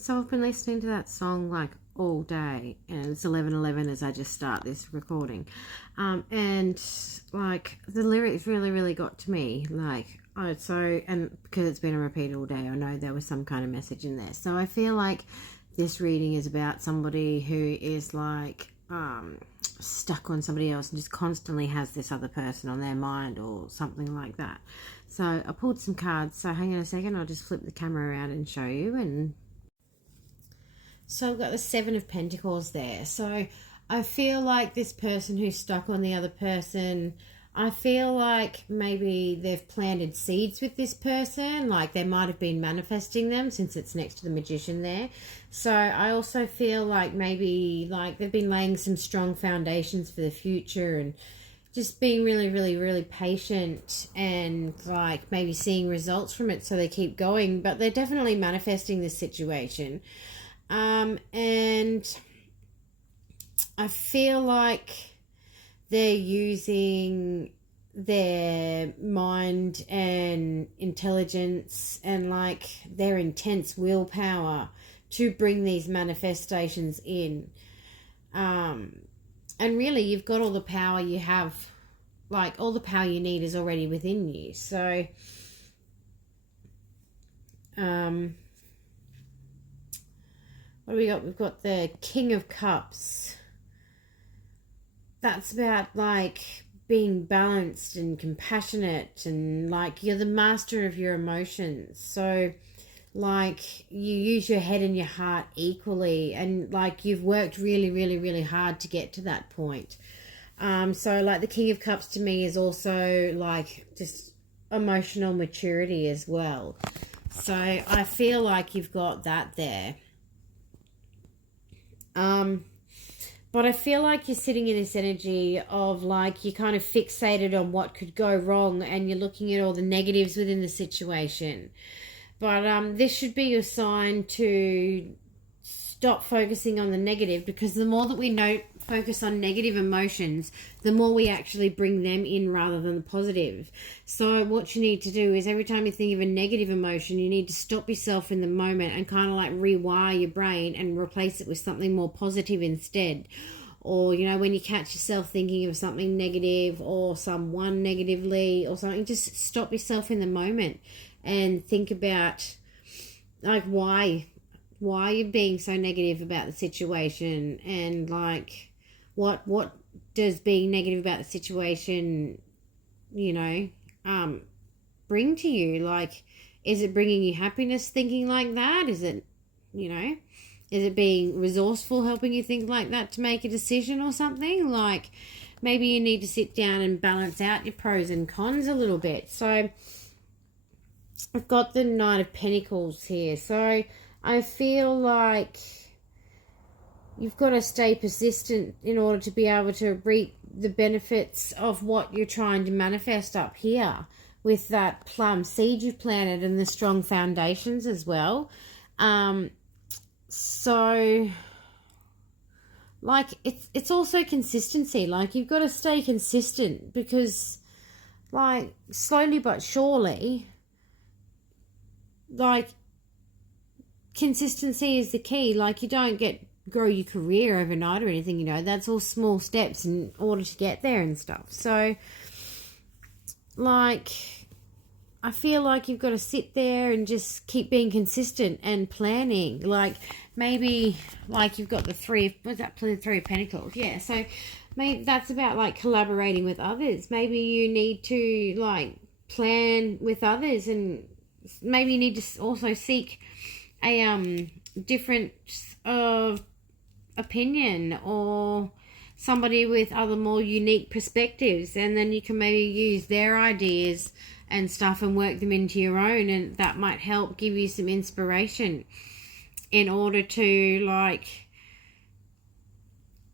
So I've been listening to that song like all day, and it's 11:11 as I just start this recording, and like the lyrics really got to me. And because it's been a repeat all day, I know there was some kind of message in there. So I feel like this reading is about somebody who is stuck on somebody else and just constantly has this other person on their mind or something like that. So I pulled some cards. So hang on a second, I'll just flip the camera around and show you. And so I've got the Seven of Pentacles there. So I feel like this person who's stuck on the other person, I feel like maybe they've planted seeds with this person. Like they might have been manifesting them, since it's next to the Magician there. So I also feel like maybe like they've been laying some strong foundations for the future and just being really patient and like maybe seeing results from it, so they keep going. But they're definitely manifesting this situation. And I feel like they're using their mind and intelligence and like their intense willpower to bring these manifestations in. And really, you've got all the power you have, like all the power you need is already within you. So, what do we got? We've got the King of Cups. That's about like being balanced and compassionate, and like you're the master of your emotions. So like you use your head and your heart equally, and like you've worked really hard to get to that point. So like the King of Cups to me is also like just emotional maturity as well. So I feel like you've got that there. But I feel like you're sitting in this energy of like you're kind of fixated on what could go wrong, and you're looking at all the negatives within the situation. But this should be your sign to stop focusing on the negative, because the more that we focus on negative emotions, the more we actually bring them in rather than the positive. So what you need to do is every time you think of a negative emotion, you need to stop yourself in the moment and kind of like rewire your brain and replace it with something more positive instead. Or, you know, when you catch yourself thinking of something negative or someone negatively or something, just stop yourself in the moment and think about like why you're being so negative about the situation, and like what does being negative about the situation, you know, bring to you. Like, is it bringing you happiness thinking like that? Is it, you know, is it being resourceful, helping you think like that to make a decision or something? Like maybe you need to sit down and balance out your pros and cons a little bit. So I've got the Knight of Pentacles here. So I feel like you've got to stay persistent in order to be able to reap the benefits of what you're trying to manifest up here with that plum seed you've planted and the strong foundations as well. So like it's also consistency. Like you've got to stay consistent, because like slowly but surely, like consistency is the key. Like you don't grow your career overnight or anything, you know. That's all small steps in order to get there and stuff. So like I feel like you've got to sit there and just keep being consistent and planning. Like maybe like you've got the three of Pentacles. Yeah, so maybe that's about like collaborating with others. Maybe you need to like plan with others, and maybe you need to also seek a difference of opinion or somebody with other more unique perspectives, and then you can maybe use their ideas and stuff and work them into your own, and that might help give you some inspiration in order to like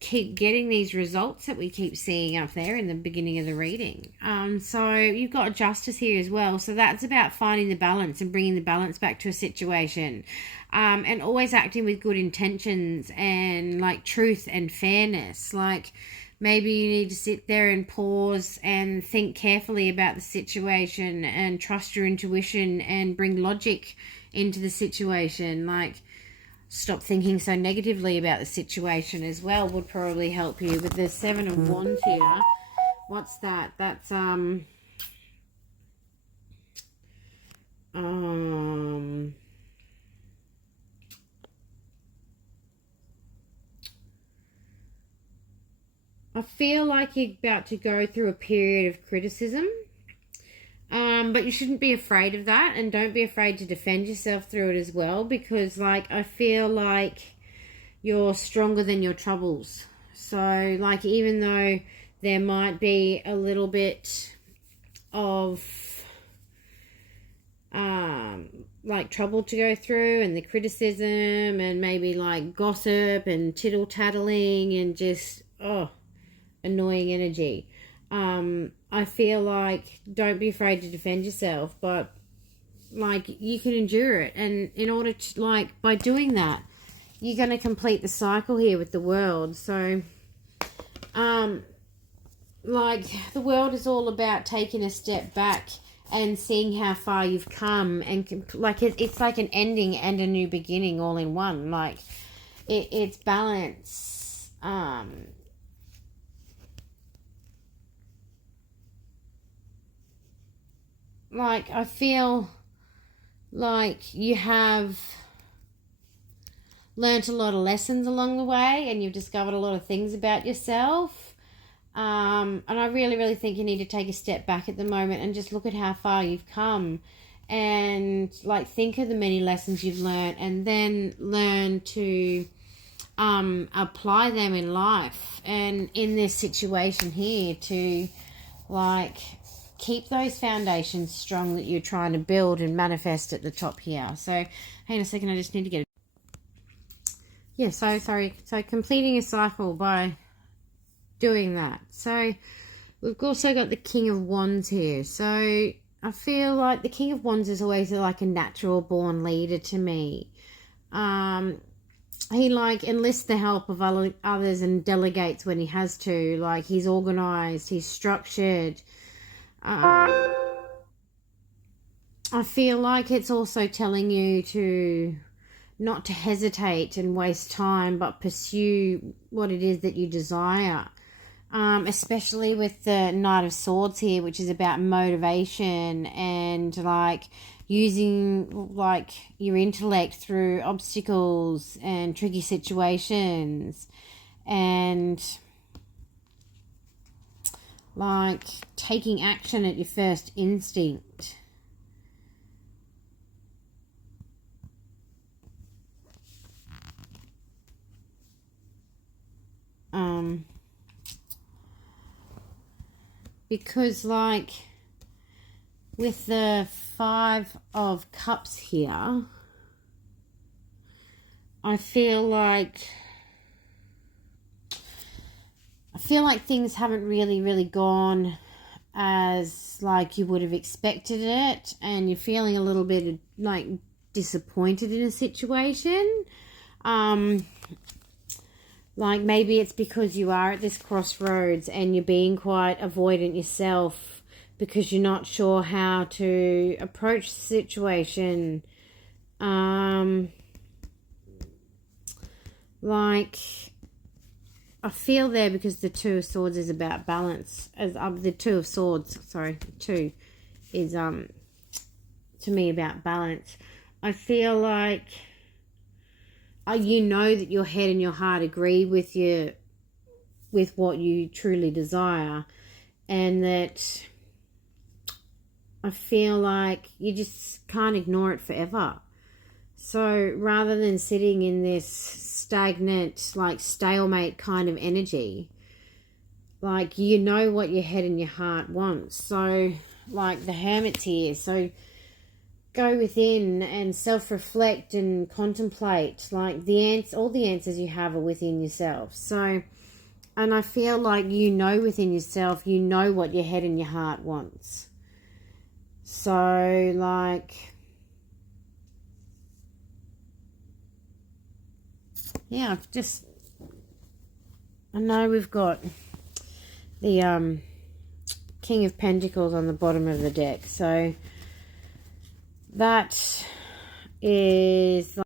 keep getting these results that we keep seeing up there in the beginning of the reading. So you've got Justice here as well. So that's about finding the balance and bringing the balance back to a situation, and always acting with good intentions and like truth and fairness. Like maybe you need to sit there and pause and think carefully about the situation and trust your intuition and bring logic into the situation. Like stop thinking so negatively about the situation as well would probably help you. With the Seven of Wands here, what's that? That's I feel like you're about to go through a period of criticism. But you shouldn't be afraid of that, and don't be afraid to defend yourself through it as well, because like I feel like you're stronger than your troubles. So like even though there might be a little bit of like trouble to go through, and the criticism, and maybe like gossip and tittle tattling and just annoying energy, I feel like don't be afraid to defend yourself, but like you can endure it. And in order to, like, by doing that, you're going to complete the cycle here with the world. So like the world is all about taking a step back and seeing how far you've come, and like it's like an ending and a new beginning all in one. Like it's balance. Like I feel like you have learnt a lot of lessons along the way, and you've discovered a lot of things about yourself. And I really, really think you need to take a step back at the moment and just look at how far you've come, and like think of the many lessons you've learned, and then learn to apply them in life and in this situation here to like keep those foundations strong that you're trying to build and manifest at the top here. So hang on a second, I just need to get it. Yeah, so sorry. So completing a cycle by doing that. So we've also got the King of Wands here. So I feel like the King of Wands is always like a natural born leader to me. He like enlists the help of others and delegates when he has to. Like he's organized, he's structured. I feel like it's also telling you to not to hesitate and waste time, but pursue what it is that you desire. Especially with the Knight of Swords here, which is about motivation and like using like your intellect through obstacles and tricky situations, and like taking action at your first instinct. Because like with the Five of Cups here, I feel like things haven't really gone as like you would have expected it, and you're feeling a little bit like disappointed in a situation. Like maybe it's because you are at this crossroads and you're being quite avoidant yourself because you're not sure how to approach the situation. Like I feel there, because the Two of Swords is about balance. As the Two of Swords, sorry, two is to me about balance. I feel like you know that your head and your heart agree with you, with what you truly desire, and that I feel like you just can't ignore it forever. So rather than sitting in this stagnant, like stalemate kind of energy, like you know what your head and your heart wants. So like the Hermit's here, so go within and self-reflect and contemplate. Like all the answers you have are within yourself. So, and I feel like you know within yourself, you know what your head and your heart wants. So like, yeah, I know we've got the King of Pentacles on the bottom of the deck. So that is